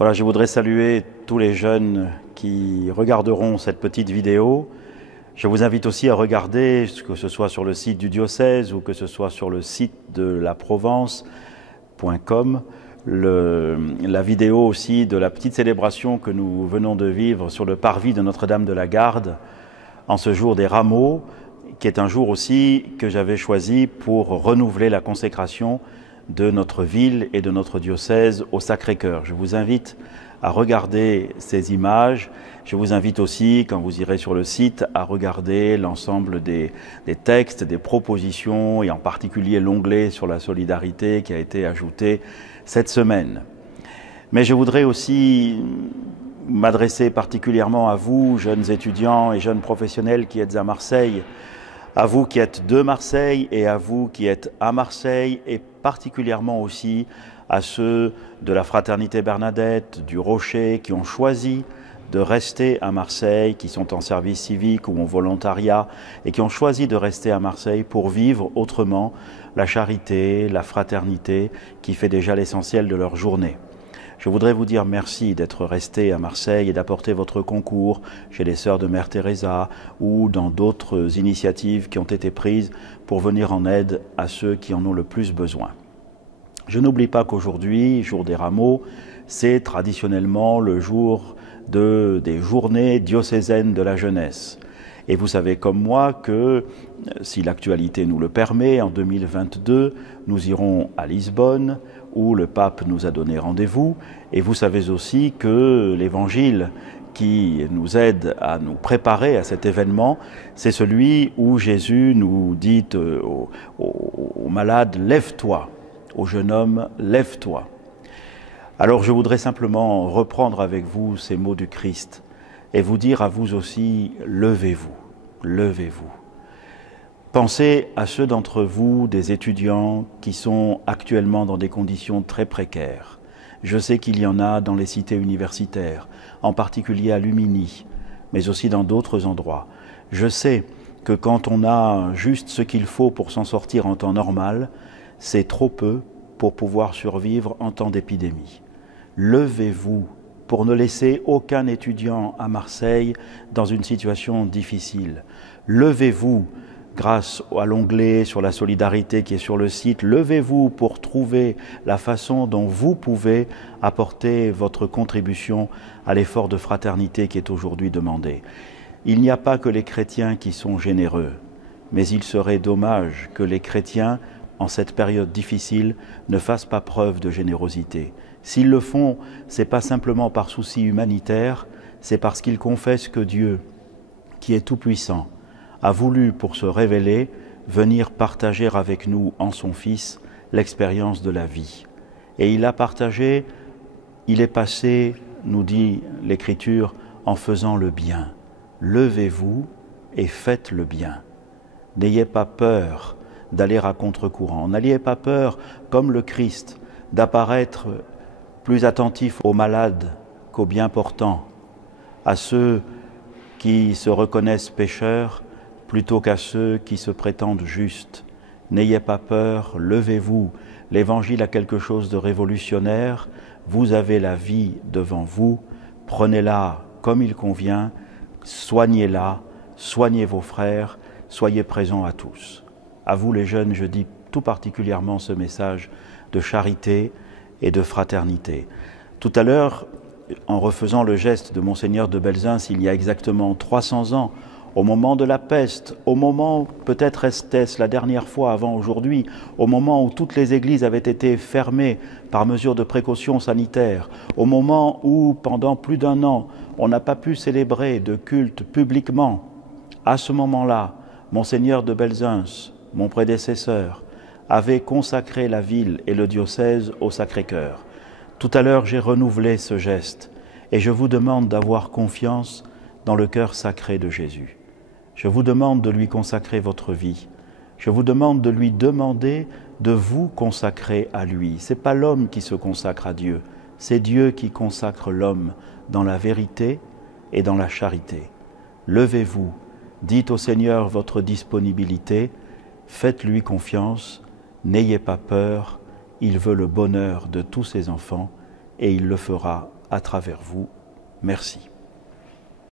Voilà, je voudrais saluer tous les jeunes qui regarderont cette petite vidéo. Je vous invite aussi à regarder, que ce soit sur le site du diocèse ou que ce soit sur le site de la Provence.com, la vidéo aussi de la petite célébration que nous venons de vivre sur le parvis de Notre-Dame de la Garde en ce jour des Rameaux, qui est un jour aussi que j'avais choisi pour renouveler la consécration de notre ville et de notre diocèse au Sacré-Cœur. Je vous invite à regarder ces images. Je vous invite aussi, quand vous irez sur le site, à regarder l'ensemble des textes, des propositions, et en particulier l'onglet sur la solidarité qui a été ajouté cette semaine. Mais je voudrais aussi m'adresser particulièrement à vous, jeunes étudiants et jeunes professionnels qui êtes à Marseille, à vous qui êtes de Marseille et à vous qui êtes à Marseille, et particulièrement aussi à ceux de la Fraternité Bernadette, du Rocher, qui ont choisi de rester à Marseille, qui sont en service civique ou en volontariat, et qui ont choisi de rester à Marseille pour vivre autrement la charité, la fraternité, qui fait déjà l'essentiel de leur journée. Je voudrais vous dire merci d'être resté à Marseille et d'apporter votre concours chez les Sœurs de Mère Teresa ou dans d'autres initiatives qui ont été prises pour venir en aide à ceux qui en ont le plus besoin. Je n'oublie pas qu'aujourd'hui, jour des Rameaux, c'est traditionnellement le jour des journées diocésaines de la jeunesse. Et vous savez comme moi que, si l'actualité nous le permet, en 2022, nous irons à Lisbonne, où le pape nous a donné rendez-vous. Et vous savez aussi que l'évangile qui nous aide à nous préparer à cet événement, c'est celui où Jésus nous dit au malade « Lève-toi », au jeune homme « Lève-toi ». Alors je voudrais simplement reprendre avec vous ces mots du Christ et vous dire à vous aussi « Levez-vous, levez-vous ». Pensez à ceux d'entre vous, des étudiants, qui sont actuellement dans des conditions très précaires. Je sais qu'il y en a dans les cités universitaires, en particulier à Lumini, mais aussi dans d'autres endroits. Je sais que quand on a juste ce qu'il faut pour s'en sortir en temps normal, c'est trop peu pour pouvoir survivre en temps d'épidémie. Levez-vous pour ne laisser aucun étudiant à Marseille dans une situation difficile. Levez-vous grâce à l'onglet sur la solidarité qui est sur le site. Levez-vous pour trouver la façon dont vous pouvez apporter votre contribution à l'effort de fraternité qui est aujourd'hui demandé. Il n'y a pas que les chrétiens qui sont généreux, mais il serait dommage que les chrétiens, en cette période difficile, ne fassent pas preuve de générosité. S'ils le font, ce n'est pas simplement par souci humanitaire, c'est parce qu'ils confessent que Dieu, qui est tout-puissant, a voulu, pour se révéler, venir partager avec nous, en son Fils, l'expérience de la vie. Et il a partagé, il est passé, nous dit l'Écriture, en faisant le bien. Levez-vous et faites le bien. N'ayez pas peur d'aller à contre-courant. N'ayez pas peur, comme le Christ, d'apparaître plus attentif aux malades qu'aux bien portants, à ceux qui se reconnaissent pécheurs, plutôt qu'à ceux qui se prétendent justes. N'ayez pas peur, levez-vous. L'Évangile a quelque chose de révolutionnaire. Vous avez la vie devant vous. Prenez-la comme il convient. Soignez-la. Soignez vos frères. Soyez présents à tous. À vous les jeunes, je dis tout particulièrement ce message de charité et de fraternité. Tout à l'heure, en refaisant le geste de Monseigneur de Belzins, il y a exactement 300 ans, au moment de la peste, au moment, peut-être était-ce la dernière fois avant aujourd'hui, au moment où toutes les églises avaient été fermées par mesure de précaution sanitaire, au moment où, pendant plus d'1 an, on n'a pas pu célébrer de culte publiquement, à ce moment-là, Monseigneur de Belzins, mon prédécesseur, avait consacré la ville et le diocèse au Sacré-Cœur. Tout à l'heure, j'ai renouvelé ce geste et je vous demande d'avoir confiance dans le cœur sacré de Jésus. Je vous demande de lui consacrer votre vie. Je vous demande de lui demander de vous consacrer à lui. Ce n'est pas l'homme qui se consacre à Dieu, c'est Dieu qui consacre l'homme dans la vérité et dans la charité. Levez-vous, dites au Seigneur votre disponibilité, faites-lui confiance, n'ayez pas peur, il veut le bonheur de tous ses enfants et il le fera à travers vous. Merci.